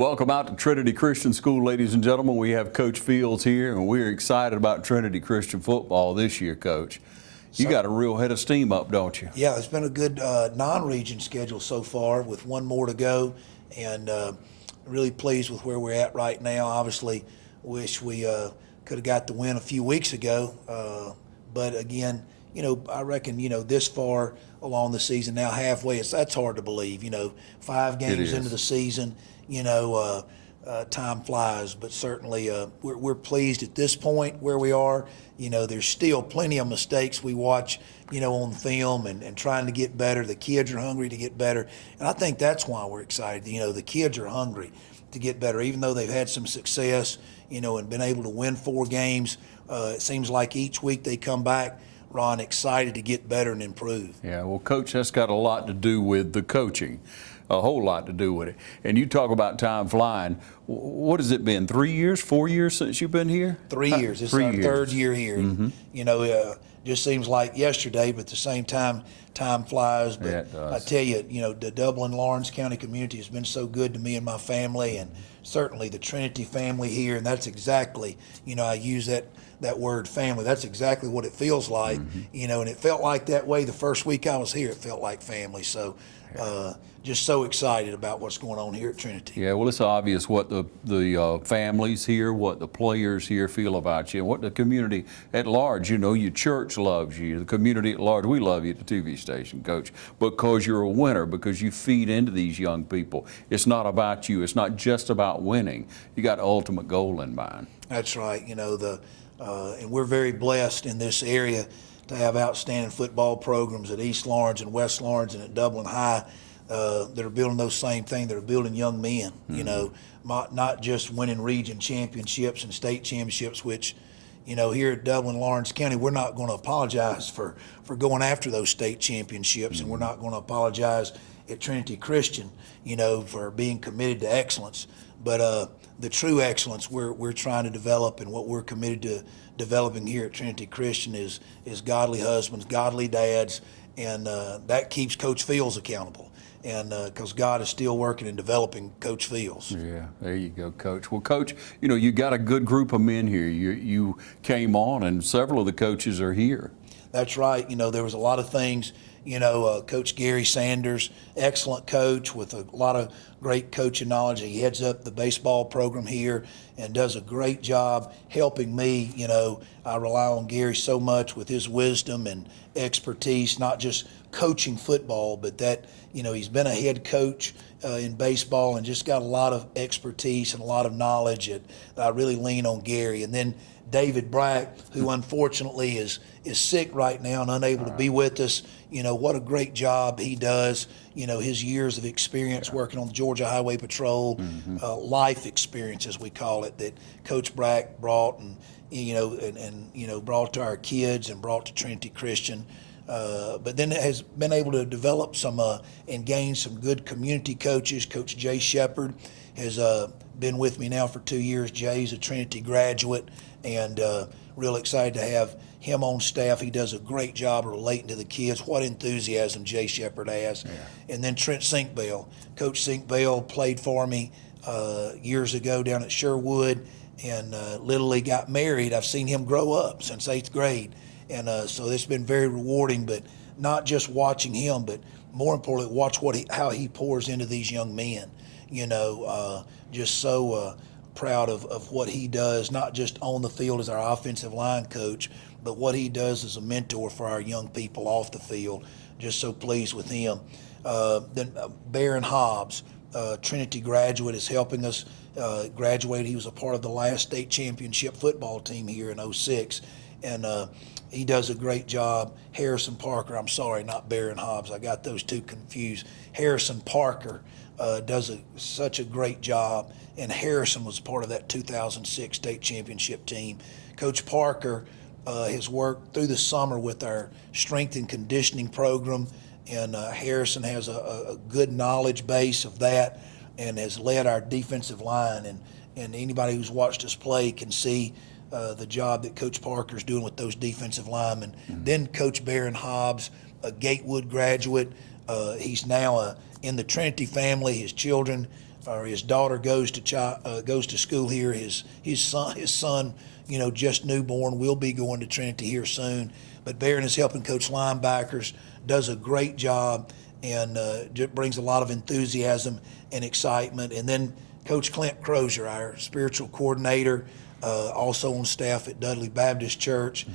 Welcome out to Trinity Christian School, ladies and gentlemen. We have Coach Fields here, and we're excited about Trinity Christian football this year, Coach. You got a real head of steam up, don't you? Yeah, it's been a good non-region schedule so far with one more to go, and really pleased with where we're at right now. Obviously, wish we could have got the win a few weeks ago, but again, I reckon, this far along the season, now halfway, that's hard to believe. 5 games into the season, time flies, but certainly we're pleased at this point where we are. There's still plenty of mistakes we watch, on film and trying to get better. The kids are hungry to get better, and I think that's why we're excited. The kids are hungry to get better, even though they've had some success, and been able to win 4 games. It seems like each week they come back, Ron, excited to get better and improve. Yeah, well, Coach, that's got a lot to do with the coaching. A whole lot to do with it. And you talk about time flying. What has it been, 3 years, 4 years since you've been here? 3 years. It's our third year here. Mm-hmm. Just seems like yesterday, but at the same time, time flies. But yeah, it does. I tell you, the Dublin-Lawrence County community has been so good to me and my family, and certainly the Trinity family here. And that's exactly, I use that word family. That's exactly what it feels like, and it felt like that way the first week I was here. It felt like family. So just so excited about what's going on here at Trinity. Yeah, well, it's obvious what the families here, what the players here feel about you, and what the community at large, your church loves you, the community at large. We love you at the TV station, Coach, because you're a winner, because you feed into these young people. It's not about you. It's not just about winning. You got the ultimate goal in mind. That's right. And we're very blessed in this area to have outstanding football programs at East Lawrence and West Lawrence and at Dublin High that are building those same things. That are building young men, not just winning region championships and state championships, which, here at Dublin-Lawrence County, we're not going to apologize for going after those state championships, and we're not going to apologize at Trinity Christian, for being committed to excellence. But the true excellence we're trying to develop, and what we're committed to developing here at Trinity Christian is godly husbands, godly dads, and that keeps Coach Fields accountable. And because God is still working and developing Coach Fields. Yeah, there you go, Coach. Well, Coach, you got a good group of men here. You came on, and several of the coaches are here. That's right. There was a lot of things. Coach Gary Sanders, excellent coach with a lot of great coaching knowledge. He heads up the baseball program here and does a great job helping me. I rely on Gary so much with his wisdom and expertise, not just coaching football, but that, he's been a head coach in baseball and just got a lot of expertise and a lot of knowledge that I really lean on Gary. And then David Brack, who unfortunately is sick right now and unable to be with us. What a great job he does. His years of experience working on the Georgia Highway Patrol, life experience, as we call it, that Coach Brack brought and brought to our kids and brought to Trinity Christian. But then it has been able to develop some and gain some good community coaches. Coach Jay Shepard has been with me now for 2 years. Jay's a Trinity graduate, and real excited to have him on staff. He does a great job relating to the kids. What enthusiasm Jay Shepard has. Yeah. And then Trent Sinkbell. Coach Sinkbell played for me years ago down at Sherwood, and literally got married. I've seen him grow up since 8th grade. And so it's been very rewarding, but not just watching him, but more importantly, watch how he pours into these young men. Just so proud of what he does, not just on the field as our offensive line coach, but what he does as a mentor for our young people off the field. Just so pleased with him. Then Baron Hobbs, Trinity graduate, is helping us graduate. He was a part of the last state championship football team here in '06. And he does a great job. Harrison Parker, I'm sorry, not Baron Hobbs. I got those two confused. Harrison Parker does such a great job, and Harrison was part of that 2006 state championship team. Coach Parker has worked through the summer with our strength and conditioning program, and Harrison has a good knowledge base of that and has led our defensive line. And anybody who's watched us play can see the job that Coach Parker's doing with those defensive linemen. Then Coach Baron Hobbs, a Gatewood graduate. He's now in the Trinity family. His children or his daughter goes to school here. His son, just newborn, will be going to Trinity here soon. But Barron is helping coach linebackers, does a great job, and just brings a lot of enthusiasm and excitement. And then Coach Clint Crozier, our spiritual coordinator, also on staff at Dudley Baptist Church.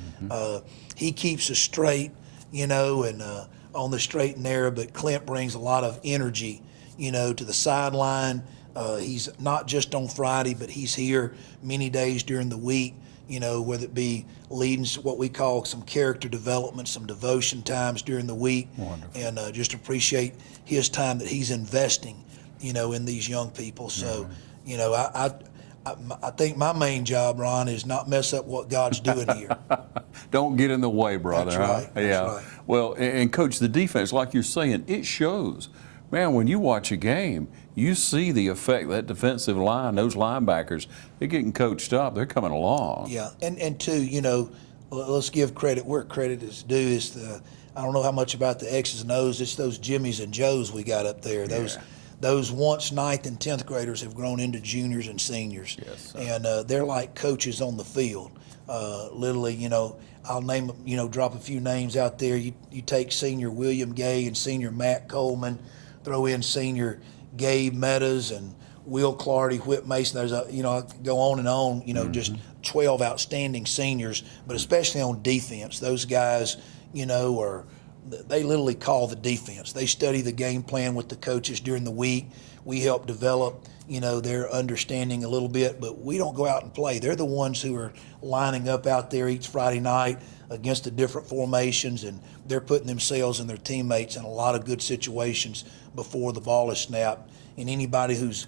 He keeps us straight, and on the straight and narrow, but Clint brings a lot of energy, to the sideline. He's not just on Friday, but he's here many days during the week, whether it be leading what we call some character development, some devotion times during the week. Wonderful. And just appreciate his time that he's investing, in these young people. So, I think my main job, Ron, is not mess up what God's doing here. Don't get in the way, brother. That's right. That's Yeah. right. Well, and Coach, the defense, like you're saying, it shows. Man, when you watch a game, you see the effect that defensive line, those linebackers, they're getting coached up. They're coming along. Yeah, and two, let's give credit where credit is due. I don't know how much about the X's and O's. It's those Jimmies and Joes we got up there. Those once 9th and 10th graders have grown into juniors and seniors. Yes, sir. And they're like coaches on the field. Literally, I'll name, drop a few names out there. You take senior William Gay and senior Matt Coleman, throw in senior Gabe Meadows and Will Clardy, Whit Mason. There's I could go on and on, just 12 outstanding seniors, but especially on defense. Those guys, they literally call the defense. They study the game plan with the coaches during the week. We help develop, their understanding a little bit, but we don't go out and play. They're the ones who are lining up out there each Friday night against the different formations, and they're putting themselves and their teammates in a lot of good situations before the ball is snapped. And anybody who's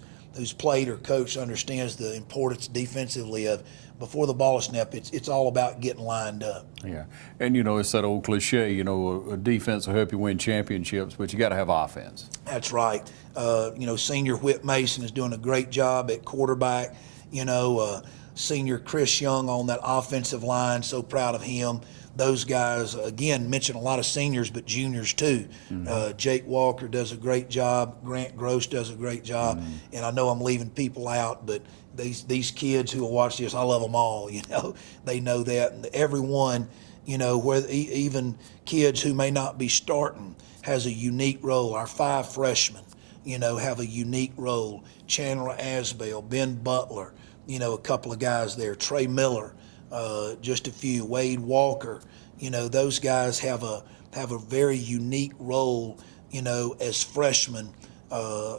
played or coached understands the importance defensively of before the ball is snapped, it's all about getting lined up. Yeah, and it's that old cliche, a defense will help you win championships, but you got to have offense. That's right. Senior Whit Mason is doing a great job at quarterback. Senior Chris Young on that offensive line, so proud of him. Those guys, again, mentioned a lot of seniors, but juniors too. Jake Walker does a great job. Grant Gross does a great job. And I know I'm leaving people out, but these kids who will watch this, I love them all. They know that. And everyone, where even kids who may not be starting, has a unique role. Our 5 freshmen, have a unique role. Chandler Asbell, Ben Butler, a couple of guys there. Trey Miller, just a few. Wade Walker, those guys have a very unique role, as freshmen,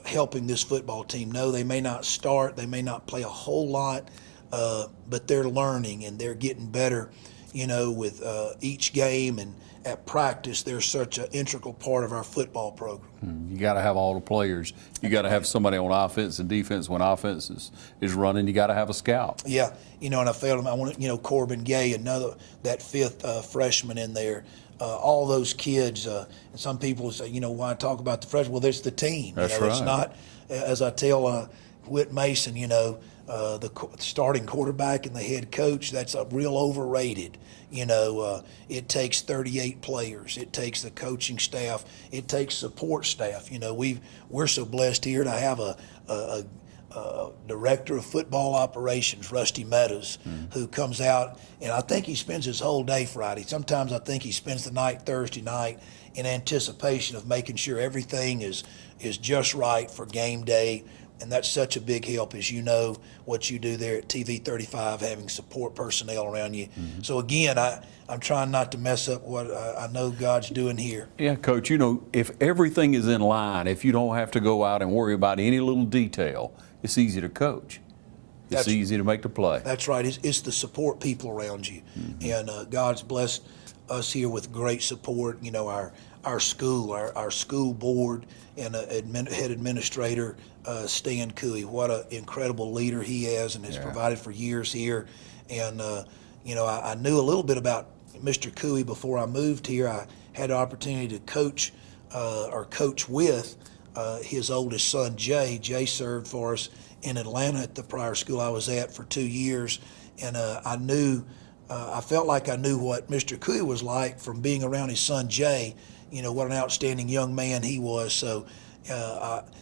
helping this football team. No, they may not start, they may not play a whole lot, but they're learning and they're getting better, with each game, and at practice, they're such an integral part of our football program. You got to have all the players. You got to have somebody on offense and defense. When offense is running, you got to have a scout. Yeah, and I failed him. I want Corbin Gay, that 5th freshman in there. All those kids, and some people say, why talk about the freshmen? Well, there's the team. That's right. It's not, as I tell Whit Mason, the starting quarterback and the head coach, that's a real overrated. It takes 38 players. It takes the coaching staff. It takes support staff. We're so blessed here to have a director of football operations, Rusty Meadows, who comes out, and I think he spends his whole day Friday. Sometimes I think he spends the night Thursday night in anticipation of making sure everything is just right for game day. And that's such a big help, as what you do there at TV 35, having support personnel around you. So again, I'm trying not to mess up what I know God's doing here. Yeah, Coach, if everything is in line, if you don't have to go out and worry about any little detail, it's easy to coach. It's easy to make the play. That's right. It's the support people around you. And God's blessed us here with great support. Our school, our school board, and head administrator, Stan Cooey. What an incredible leader he is, and has provided for years here. And I knew a little bit about Mr. Cooey before I moved here. I had the opportunity to coach with his oldest son, Jay. Jay served for us in Atlanta at the prior school I was at for 2 years, and I felt like I knew what Mr. Cooey was like from being around his son Jay. What an outstanding young man he was. So,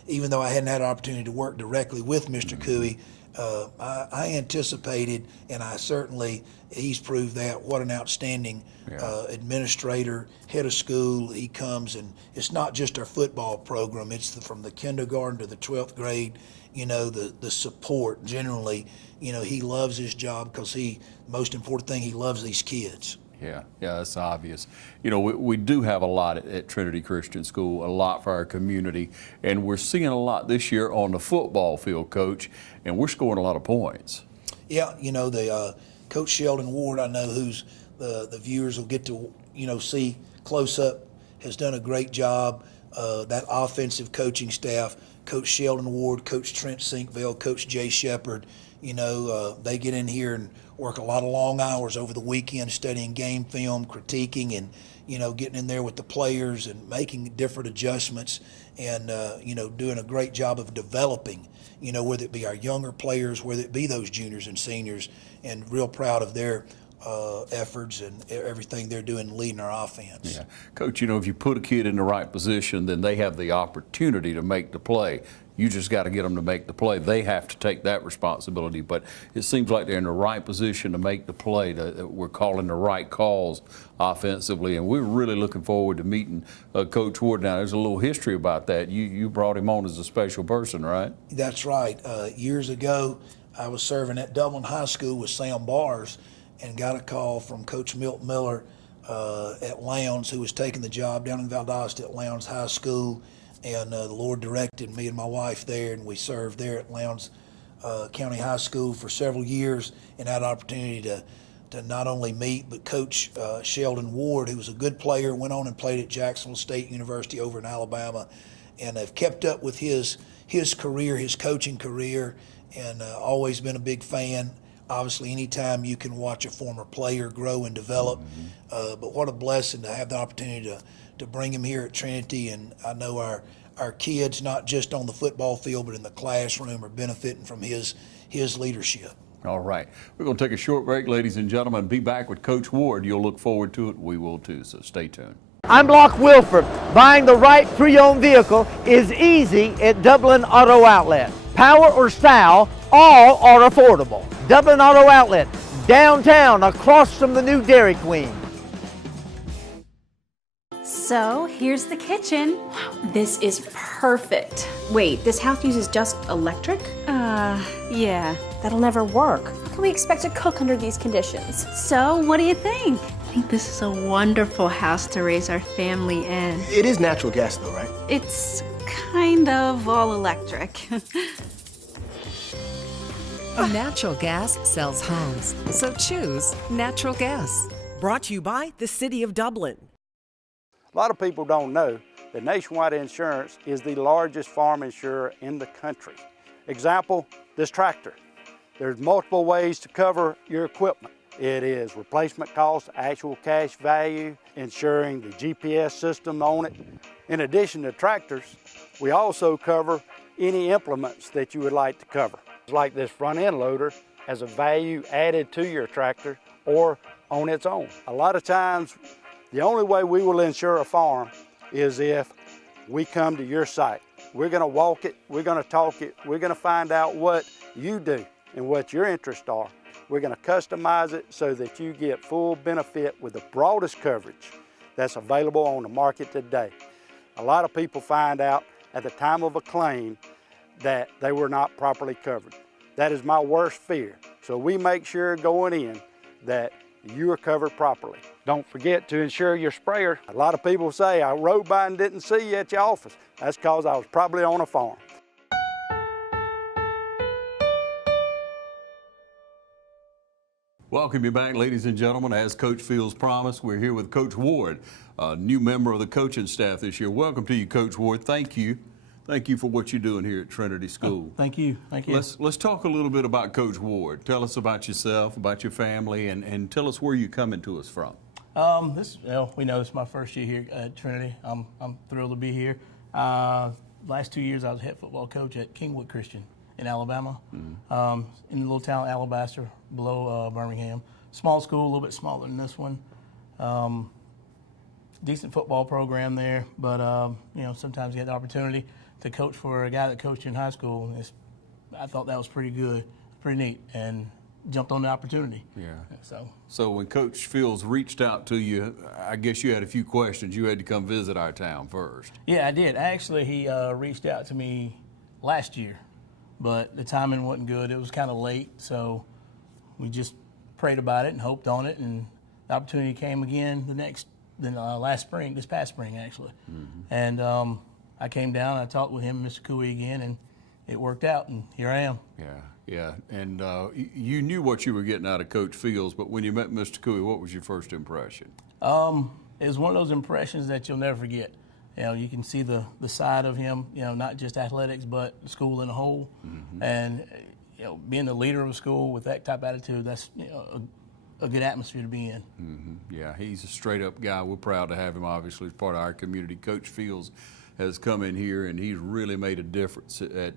Even though I hadn't had an opportunity to work directly with Mr. Cooey, I anticipated, and I certainly, he's proved that, what an outstanding administrator, head of school. He comes, and it's not just our football program, it's from the kindergarten to the 12th grade, the support generally. He loves his job because most important thing, he loves these kids. Yeah, that's obvious. We do have a lot at Trinity Christian School, a lot for our community, and we're seeing a lot this year on the football field, Coach, and we're scoring a lot of points. Yeah, the Coach Sheldon Ward, I know, who's the viewers will get to, see close up, has done a great job. That offensive coaching staff, Coach Sheldon Ward, Coach Trent Sinkville, Coach Jay Shepard, they get in here and work a lot of long hours over the weekend studying game film, critiquing, and getting in there with the players and making different adjustments, and doing a great job of developing, whether it be our younger players, whether it be those juniors and seniors, and real proud of their efforts and everything they're doing leading our offense. Yeah, Coach, if you put a kid in the right position, then they have the opportunity to make the play. You just got to get them to make the play. They have to take that responsibility, but it seems like they're in the right position to make the play. We're calling the right calls offensively, and we're really looking forward to meeting Coach Ward. Now, there's a little history about that. You brought him on as a special person, right? That's right. Years ago, I was serving at Dublin High School with Sam Bars and got a call from Coach Milt Miller at Lowndes, who was taking the job down in Valdosta at Lowndes High School. And the Lord directed me and my wife there, and we served there at Lowndes County High School for several years, and had an opportunity to not only meet but coach Sheldon Ward, who was a good player, went on and played at Jacksonville State University over in Alabama, and have kept up with his career, his coaching career, and always been a big fan. Obviously, anytime you can watch a former player grow and develop, but what a blessing to have the opportunity to bring him here at Trinity. And I know our kids, not just on the football field, but in the classroom, are benefiting from his leadership. All right. We're going to take a short break, ladies and gentlemen, be back with Coach Ward. You'll look forward to it. We will too, so stay tuned. I'm Locke Wilford. Buying the right pre-owned vehicle is easy at Dublin Auto Outlet. Power or style, all are affordable. Dublin Auto Outlet, downtown across from the new Dairy Queen. So here's the kitchen. This is perfect. Wait, this house uses just electric? Yeah. That'll never work. How can we expect to cook under these conditions? So what do you think? I think this is a wonderful house to raise our family in. It is natural gas though, right? It's kind of all electric. Natural gas sells homes, so choose natural gas. Brought to you by the City of Dublin. A lot of people don't know that Nationwide Insurance is the largest farm insurer in the country. Example, this tractor. There's multiple ways to cover your equipment. It is replacement cost, actual cash value, insuring the GPS system on it. In addition to tractors, we also cover any implements that you would like to cover. Like this front end loader has a value added to your tractor or on its own. A lot of times, the only way we will insure a farm is if we come to your site. We're going to walk it, we're going to talk it, we're going to find out what you do and what your interests are. We're going to customize it so that you get full benefit with the broadest coverage that's available on the market today. A lot of people find out at the time of a claim that they were not properly covered. That is my worst fear. So we make sure going in that you are covered properly. Don't forget to insure your sprayer. A lot of people say, I rode by and didn't see you at your office. That's because I was probably on a farm. Welcome you back, ladies and gentlemen. As Coach Fields promised, we're here with Coach Ward, a new member of the coaching staff this year. Welcome to you, Coach Ward. Thank you. Thank you for what you're doing here at Trinity School. Thank you. Thank you. Let's talk a little bit about Coach Ward. Tell us about yourself, about your family, and tell us where you're coming to us from. We know it's my first year here at Trinity. I'm thrilled to be here. Last 2 years, I was head football coach at Kingwood Christian in Alabama, in the little town Alabaster, below Birmingham. Small school, a little bit smaller than this one. Decent football program there, but sometimes you get the opportunity to coach for a guy that coached in high school, I thought that was pretty good, pretty neat, and jumped on the opportunity. Yeah. So when Coach Fields reached out to you, I guess you had a few questions. You had to come visit our town first. Yeah, I did. Actually, he reached out to me last year, but the timing wasn't good. It was kind of late, so we just prayed about it and hoped on it, and the opportunity came again this past spring actually. And I came down, I talked with him and Mr. Cooey again, and it worked out, and here I am. Yeah. And you knew what you were getting out of Coach Fields, but when you met Mr. Cooey, what was your first impression? It was one of those impressions that you'll never forget. You can see the side of him, not just athletics, but the school in a whole. And, being the leader of a school with that type of attitude, that's, a good atmosphere to be in. Yeah, he's a straight-up guy. We're proud to have him, obviously, as part of our community. Coach Fields has come in here, and he's really made a difference at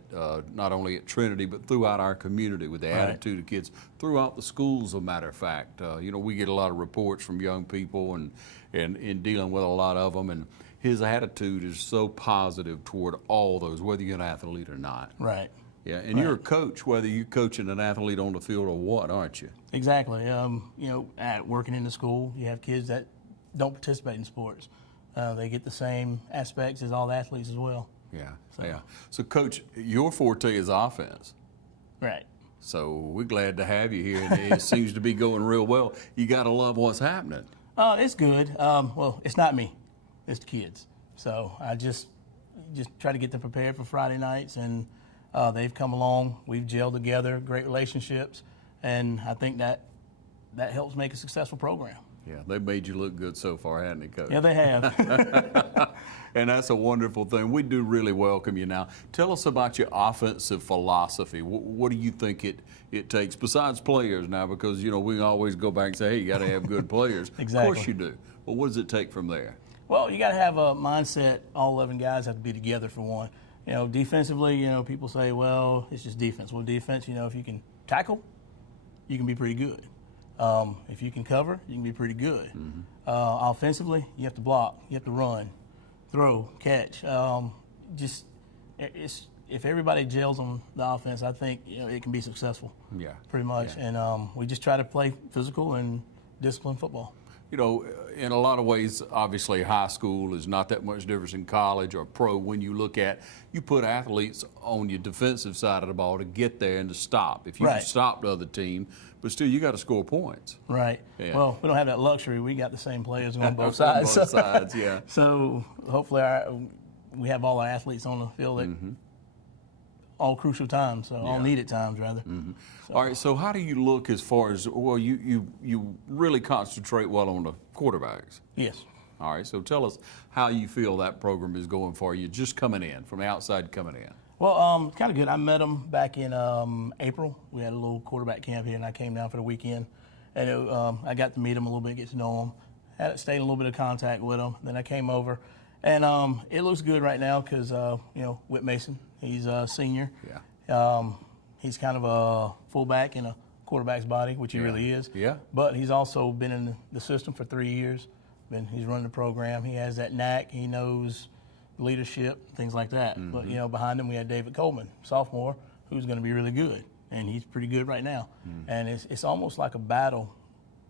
not only at Trinity, but throughout our community with the attitude of kids, throughout the schools, as a matter of fact. We get a lot of reports from young people and in dealing with a lot of them, and his attitude is so positive toward all those, whether you're an athlete or not. Right. Yeah, and you're a coach, whether you're coaching an athlete on the field or what, aren't you? Exactly. Working in the school, you have kids that don't participate in sports. They get the same aspects as all the athletes as well. Yeah. So, Coach, your forte is offense. Right. So we're glad to have you here, and it seems to be going real well. You got to love what's happening. Oh, it's good. Well, it's not me. It's the kids. So I just try to get them prepared for Friday nights, and they've come along. We've gelled together, great relationships, and I think that helps make a successful program. Yeah, they've made you look good so far, haven't they, Coach? Yeah, they have. And that's a wonderful thing. We do really welcome you now. Tell us about your offensive philosophy. What do you think it takes, besides players now, because, we can always go back and say, hey, you got to have good players. Exactly. Of course you do. But what does it take from there? Well, you got to have a mindset. All 11 guys have to be together for one. Defensively, people say, well, it's just defense. Well, defense, if you can tackle, you can be pretty good. If you can cover, you can be pretty good. Offensively, you have to block, you have to run, throw, catch. If everybody gels on the offense, I think it can be successful. Yeah, pretty much. Yeah. And we just try to play physical and disciplined football. In a lot of ways, obviously, high school is not that much different than college or pro. When you look at, you put athletes on your defensive side of the ball to get there and to stop. If you can stop the other team, but still, you got to score points. Right. Yeah. Well, we don't have that luxury. We got the same players on both sides. Both sides, yeah. So hopefully, we have all our athletes on the field at all crucial times, all needed times, rather. So. All right, so how do you look as far as, well, you really concentrate well on the quarterbacks? Yes. All right, so tell us how you feel that program is going for you, just coming in, from the outside coming in. Well, kind of good. I met them back in April. We had a little quarterback camp here, and I came down for the weekend. And I got to meet them a little bit, get to know them. Stayed in a little bit of contact with them. Then I came over. And it looks good right now because, Whit Mason, he's a senior. Yeah. He's kind of a fullback in a quarterback's body, which he really is. Yeah. But he's also been in the system for 3 years. He's running the program. He has that knack. He knows leadership, things like that. But, behind him we had David Coleman, sophomore, who's going to be really good. And he's pretty good right now. And it's almost like a battle,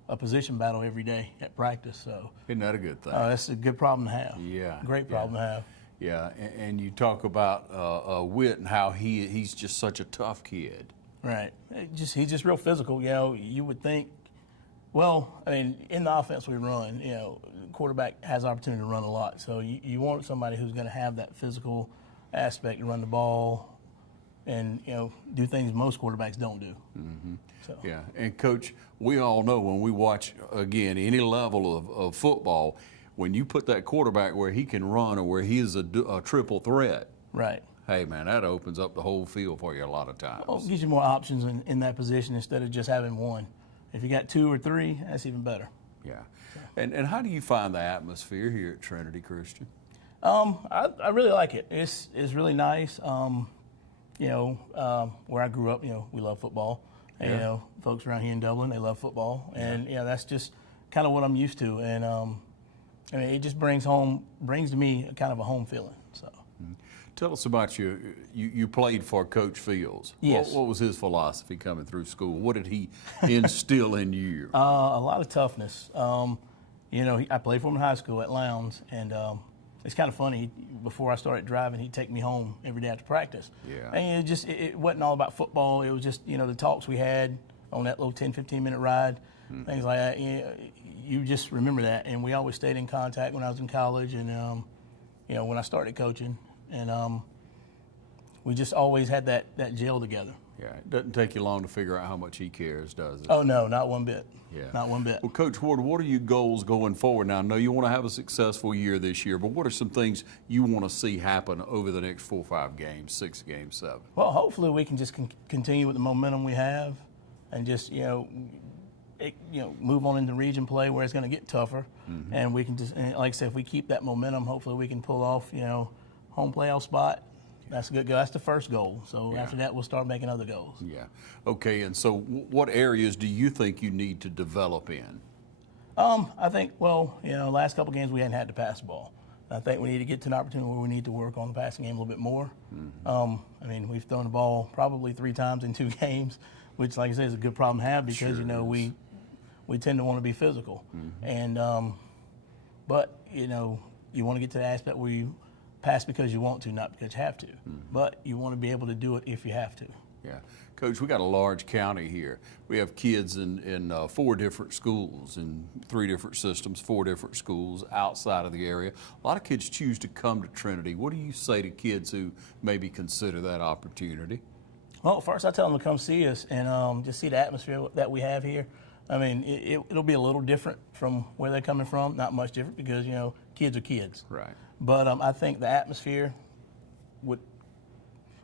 a position battle every day at practice. So isn't that a good thing? That's a good problem to have. Yeah. Great problem to have. Yeah, and you talk about Whit and how he's just such a tough kid. Right. He's just real physical. You would think, well, I mean, in the offense we run, quarterback has opportunity to run a lot. So you want somebody who's going to have that physical aspect to run the ball and, do things most quarterbacks don't do. So. Yeah, and Coach, we all know when we watch, again, any level of football, when you put that quarterback where he can run or where he is a triple threat, right? Hey, man, that opens up the whole field for you a lot of times. Well, it gives you more options in that position instead of just having one. If you got 2 or 3, that's even better. Yeah. And how do you find the atmosphere here at Trinity Christian? I really like it. It's really nice. Where I grew up, we love football. And, folks around here in Dublin, they love football. And, that's just kind of what I'm used to. And, it just brings to me kind of a home feeling. So, Tell us about you played for Coach Fields. Yes. What was his philosophy coming through school? What did he instill in you? A lot of toughness. I played for him in high school at Lowndes, and it's kind of funny. Before I started driving, he'd take me home every day after practice. Yeah. And it wasn't all about football. It was just, the talks we had on that little 10, 15-minute ride, things like that. You just remember that. And we always stayed in contact when I was in college and, when I started coaching. And we just always had that gel together. Yeah, it doesn't take you long to figure out how much he cares, does it? Oh, no, not one bit. Yeah. Not one bit. Well, Coach Ward, what are your goals going forward? Now, I know you want to have a successful year this year, but what are some things you want to see happen over the next 4 or 5 games, 6 games, 7? Well, hopefully we can just continue with the momentum we have and just, move on into region play where it's going to get tougher. Mm-hmm. And we can just, like I said, if we keep that momentum, hopefully we can pull off, home playoff spot. That's a good goal. That's the first goal. So after that, we'll start making other goals. Yeah. Okay. And so, what areas do you think you need to develop in? I think, last couple games we hadn't had to pass the ball. I think we need to get to an opportunity where we need to work on the passing game a little bit more. Mm-hmm. We've thrown the ball probably 3 times in 2 games, which, like I said, is a good problem to have because we tend to want to be physical. Mm-hmm. And but you want to get to the aspect where you pass because you want to, not because you have to. Mm-hmm. But you want to be able to do it if you have to. Yeah. Coach, we got a large county here. We have kids in 4 different schools, in 3 different systems, 4 different schools outside of the area. A lot of kids choose to come to Trinity. What do you say to kids who maybe consider that opportunity? Well, first I tell them to come see us and just see the atmosphere that we have here. It'll be a little different from where they're coming from, not much different because, kids are kids. Right. But I think the atmosphere would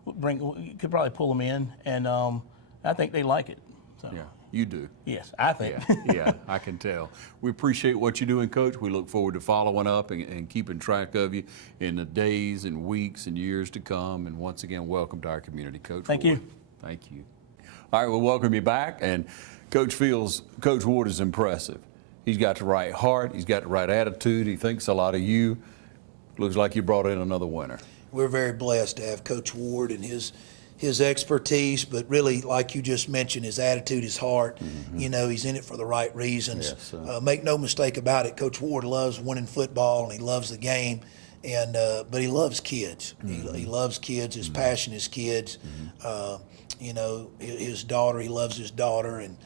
could probably pull them in, and I think they like it. So. Yeah, you do. Yes, I think. Yeah, I can tell. We appreciate what you're doing, Coach. We look forward to following up and keeping track of you in the days and weeks and years to come. And once again, welcome to our community, Coach. Thank Ward. you. Thank you. All right, we'll welcome you back. And Coach Ward is impressive. He's got the right heart. He's got the right attitude. He thinks a lot of you. Looks like you brought in another winner. We're very blessed to have Coach Ward and his expertise, but really, like you just mentioned, his attitude, his heart. Mm-hmm. He's in it for the right reasons. Yes, make no mistake about it, Coach Ward loves winning football and he loves the game, and but he loves kids. Mm-hmm. He loves kids. His passion is kids. Mm-hmm. His daughter, he loves his daughter, and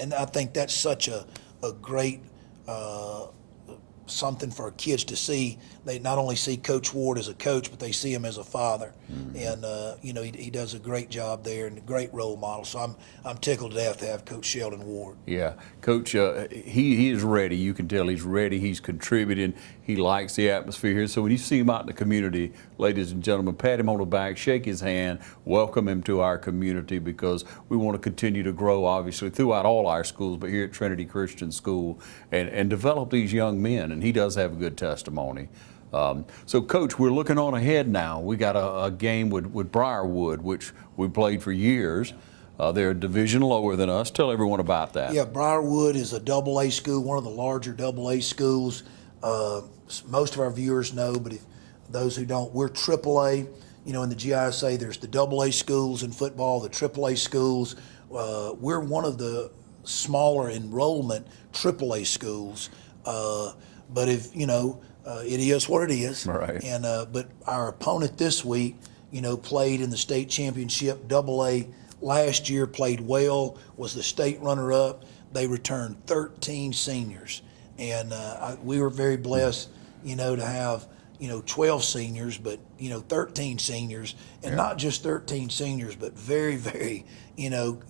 and I think that's such a great something for kids to see. They not only see Coach Ward as a coach, but they see him as a father. Mm-hmm. And he does a great job there and a great role model. So I'm tickled to death to have Coach Sheldon Ward. Yeah, Coach, he is ready. You can tell he's ready. He's contributing. He likes the atmosphere here. So when you see him out in the community, ladies and gentlemen, pat him on the back, shake his hand, welcome him to our community, because we want to continue to grow, obviously, throughout all our schools, but here at Trinity Christian School, and develop these young men. And he does have a good testimony. So, Coach, we're looking on ahead now. We got a game with Briarwood, which we played for years. They're a division lower than us. Tell everyone about that. Yeah, Briarwood is a AA school, one of the larger AA schools. Most of our viewers know, but if those who don't, we're AAA. In the GISA, there's the AA schools in football, the AAA schools. We're one of the smaller enrollment AAA schools. But if, it is what it is. Right. And but our opponent this week, played in the state championship. AA last year, played well, was the state runner-up. They returned 13 seniors, and we were very blessed, to have 12 seniors, but 13 seniors, and not just 13 seniors, but very, very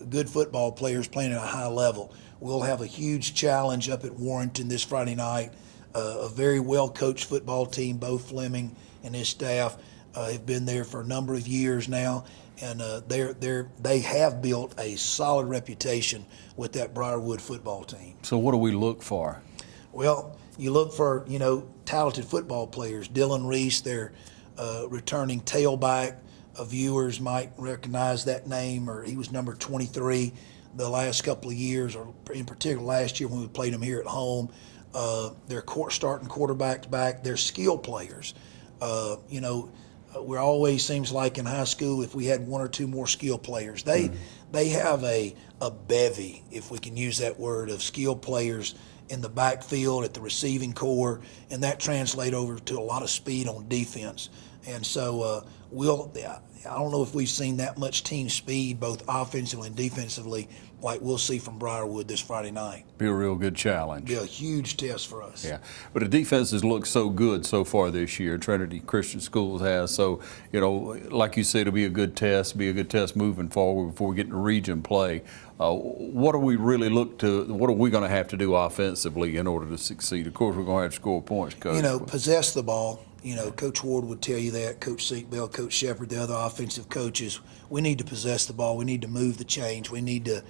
good football players playing at a high level. We'll have a huge challenge up at Warrenton this Friday night. A very well-coached football team. Bo Fleming and his staff have been there for a number of years now, and they have built a solid reputation with that Briarwood football team. So what do we look for? Well, you look for talented football players. Dylan Reese, their returning tailback. Viewers might recognize that name, or he was number 23 the last couple of years, or in particular last year when we played him here at home. They're starting quarterbacks back. They're skill players. we're always, seems like in high school, if we had one or two more skill players. They have a bevy, if we can use that word, of skill players in the backfield, at the receiving core, and that translates over to a lot of speed on defense. And so I don't know if we've seen that much team speed, both offensively and defensively, like we'll see from Briarwood this Friday night. Be a real good challenge. Be a huge test for us. Yeah, but the defense has looked so good so far this year. Trinity Christian Schools has. So, like you said, it'll be a good test. Moving forward before we get into region play. What are we really what are we going to have to do offensively in order to succeed? Of course, we're going to have to score points, Coach. Possess the ball. Coach Ward would tell you that, Coach Seekbell, Coach Shepard, the other offensive coaches. We need to possess the ball. We need to move the chains. We need to,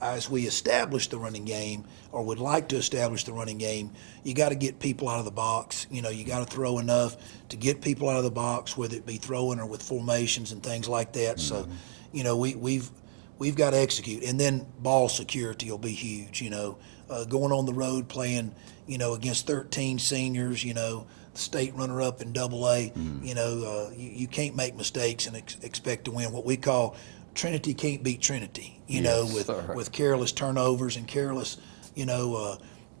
as we establish the running game, or would like to establish the running game, you got to get people out of the box. You got to throw enough to get people out of the box, whether it be throwing or with formations and things like that. So, we've got to execute. And then ball security will be huge, going on the road playing, against 13 seniors, the state runner-up in AA, you can't make mistakes and expect to win. What we call Trinity can't beat Trinity, with careless turnovers and careless,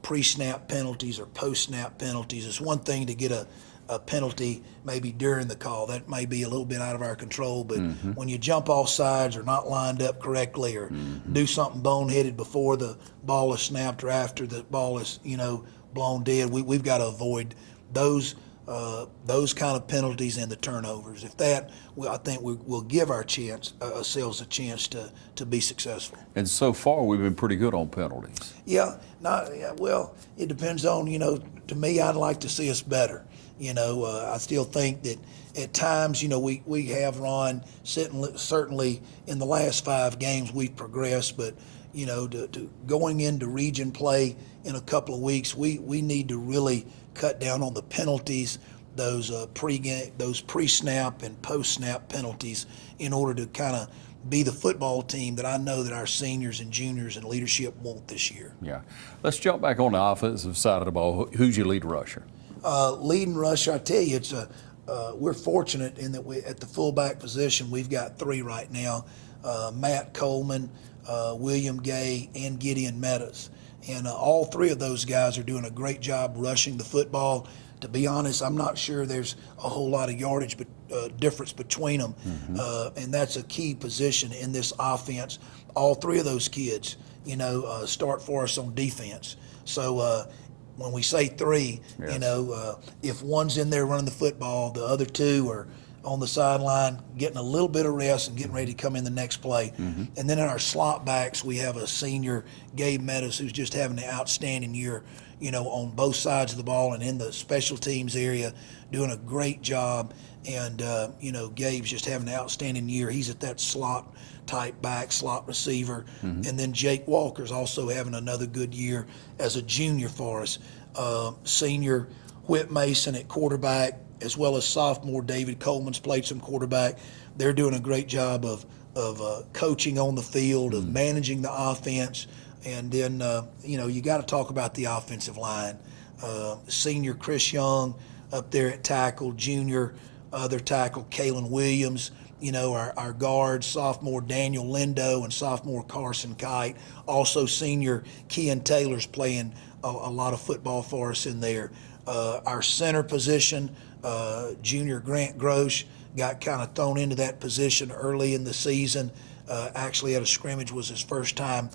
pre-snap penalties or post-snap penalties. It's one thing to get a penalty maybe during the call. That may be a little bit out of our control, but when you jump off sides or not lined up correctly or do something boneheaded before the ball is snapped or after the ball is, blown dead, we've got to avoid those kind of penalties and the turnovers. If that, I think we'll give ourselves a chance to be successful. And so far, we've been pretty good on penalties. Well, it depends on, to me, I'd like to see us better. I still think that at times, we have, Ron, certainly in the last 5 games we've progressed, but, to going into region play in a couple of weeks, we need to really cut down on the penalties, those pre-snap and post-snap penalties, in order to kind of be the football team that I know that our seniors and juniors and leadership want this year. Yeah. Let's jump back on the offensive side of the ball. Who's your lead rusher? Leading rusher, I tell you, we're fortunate in that at the fullback position, we've got 3 right now, Matt Coleman, William Gay, and Gideon Meadows. And all 3 of those guys are doing a great job rushing the football. To be honest, I'm not sure there's a whole lot of yardage difference between them. And that's a key position in this offense. All 3 of those kids, start for us on defense. So when we say 3, yes, if one's in there running the football, the other 2 are on the sideline getting a little bit of rest and getting ready to come in the next play. And then in our slot backs, we have a senior, Gabe Meadows, who's just having an outstanding year, on both sides of the ball and in the special teams area, doing a great job. And, Gabe's just having an outstanding year. He's at that slot type back, slot receiver. And then Jake Walker's also having another good year as a junior for us. Senior Whit Mason at quarterback, as well as sophomore David Coleman's played some quarterback. They're doing a great job of coaching on the field, of managing the offense. And then, you got to talk about the offensive line. Senior Chris Young up there at tackle, junior other tackle Kalen Williams, our guards, sophomore Daniel Lindo and sophomore Carson Kite. Also senior Kean Taylor's playing a lot of football for us in there. Our center position, junior Grant Grosh got kind of thrown into that position early in the season. Actually at a scrimmage was his first time,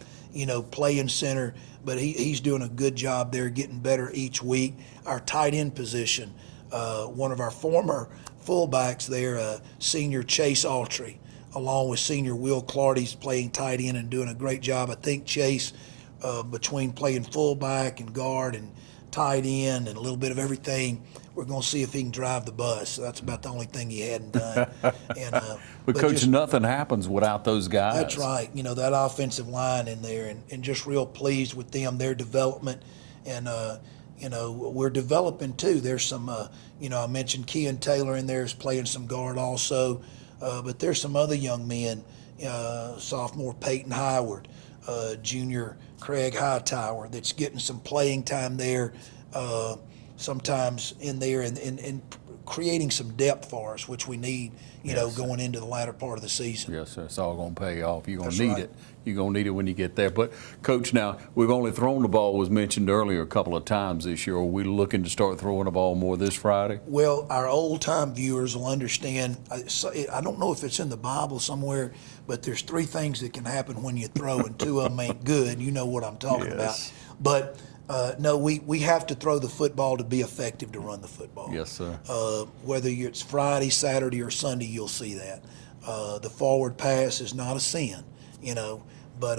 playing center, but he's doing a good job there, getting better each week. Our tight end position, one of our former fullbacks there, senior Chase Autry, along with senior Will Clardy's playing tight end and doing a great job. I think Chase, between playing fullback and guard and tight end and a little bit of everything, we're going to see if he can drive the bus. So that's about the only thing he hadn't done. And, but Coach, nothing happens without those guys. That's right. That offensive line in there, and just real pleased with them, their development. And, we're developing too. There's some, I mentioned Kean Taylor in there is playing some guard also. But there's some other young men, sophomore Peyton Howard, junior Craig Hightower, that's getting some playing time there. Sometimes in there, and creating some depth for us, which we need, you know, going into the latter part of the season. Yes, sir. It's all going to pay off. You're going That's to need right. it. You're going to need it when you get there. But, Coach, now, we've only thrown the ball, was mentioned earlier, a couple of times this year. Are we looking to start throwing the ball more this Friday? Well, our old-time viewers will understand. I don't know if it's in the Bible somewhere, but there's 3 things that can happen when you throw, and 2 of them ain't good. You know what I'm talking about. But no, we have to throw the football to be effective to run the football. Yes, sir. Whether it's Friday, Saturday, or Sunday, you'll see that. The forward pass is not a sin, you know. But,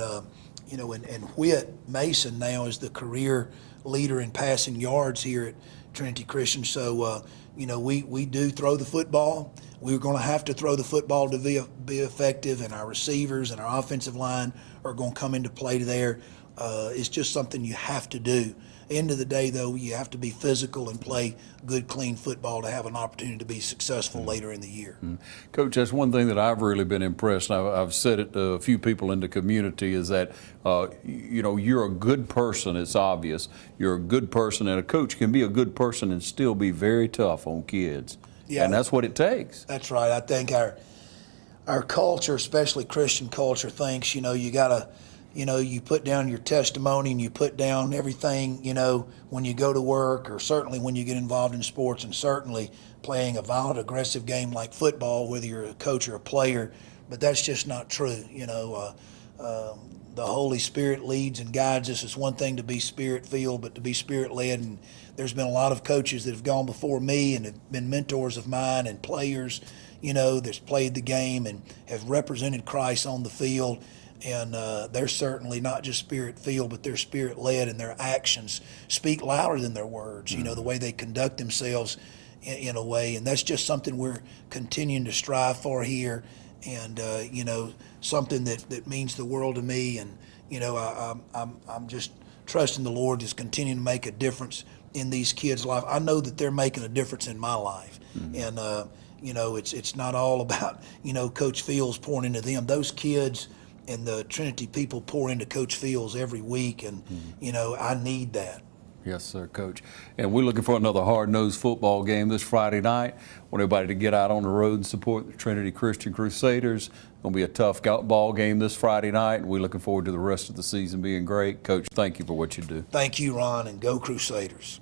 you know, and Whit Mason now is the career leader in passing yards here at Trinity Christian. So, you know, we do throw the football. We're going to have to throw the football to be effective, and our receivers and our offensive line are going to come into play there. It's just something you have to do. End of the day, though, you have to be physical and play good, clean football to have an opportunity to be successful later in the year. Coach, that's one thing that I've really been impressed. I've said it to a few people in the community is that, you know, you're a good person. It's obvious. You're a good person, and a coach can be a good person and still be very tough on kids. Yeah, and that's what it takes. That's right. I think our culture, especially Christian culture, thinks, you know, you got to, you know, you put down your testimony and you put down everything, you know, when you go to work, or certainly when you get involved in sports, and certainly playing a violent, aggressive game like football, whether you're a coach or a player. But that's just not true. You know, the Holy Spirit leads and guides us. It's one thing to be Spirit-filled, but to be Spirit-led. And there's been a lot of coaches that have gone before me and have been mentors of mine, and players, you know, that's played the game and have represented Christ on the field. And they're certainly not just Spirit-filled, but they're Spirit-led, and their actions speak louder than their words, you know, the way they conduct themselves in a way. And that's just something we're continuing to strive for here, and, you know, something that means the world to me. And, you know, I'm just trusting the Lord to continue to make a difference in these kids' life. I know that they're making a difference in my life. And, you know, it's not all about, you know, Coach Fields pouring into them. Those kids and the Trinity people pour into Coach Fields every week, and, you know, I need that. Yes, sir, Coach. And we're looking for another hard-nosed football game this Friday night. Want everybody to get out on the road and support the Trinity Christian Crusaders. It's going to be a tough ball game this Friday night, and we're looking forward to the rest of the season being great. Coach, thank you for what you do. Thank you, Ron, and go Crusaders.